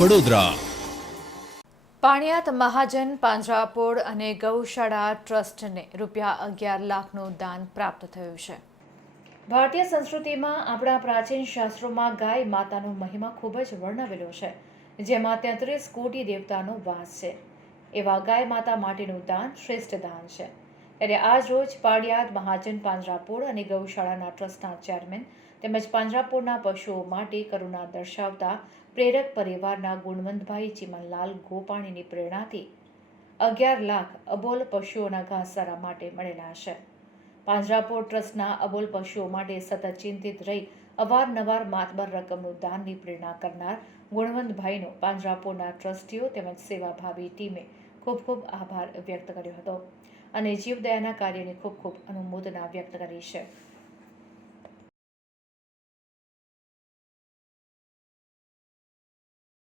વડોદરા પાણિયાત મહાજન પાંજરાપોળ અને ગૌશાળા ટ્રસ્ટને રૂપિયા અગિયાર લાખનું દાન પ્રાપ્ત થયું છે. ભારતીય સંસ્કૃતિમાં આપણા પ્રાચીન શાસ્ત્રોમાં ગાય માતાનો મહિમા ખૂબ જ વર્ણવેલો છે, જેમાં તેત્રીસ કોટી દેવતાનો વાસ છે. એવા ગાય માતા માટેનું દાન શ્રેષ્ઠ દાન છે. ત્યારે આજ રોજ પાડિયાદ મહાજન, પાંજરાપોળ અને ગૌશાળાના ટ્રસ્ટના ચેરમેન તેમજ પાંજરાપોળના પશુઓ માટે કરુણા દર્શાવતા પ્રેરક પરિવારના ગુણવંતભાઈ ચિમનલાલ ગોપાણીની પ્રેરણાથી અગિયાર લાખ અબોલ પશુઓના ઘાસચારા માટે મળેલા છે. પાંજરાપોળ ટ્રસ્ટના અબોલ પશુઓ માટે સતત ચિંતિત રહી અવારનવાર માતબર રકમનું દાનની પ્રેરણા કરનાર ગુણવંતભાઈનો પાંજરાપોળના ટ્રસ્ટીઓ તેમજ સેવાભાવી ટીમે ખૂબ ખૂબ આભાર વ્યક્ત કર્યો હતો. અને જીવદયાના કાર્યની ખૂબ ખૂબ અનુમોદના વ્યક્ત કરી છે.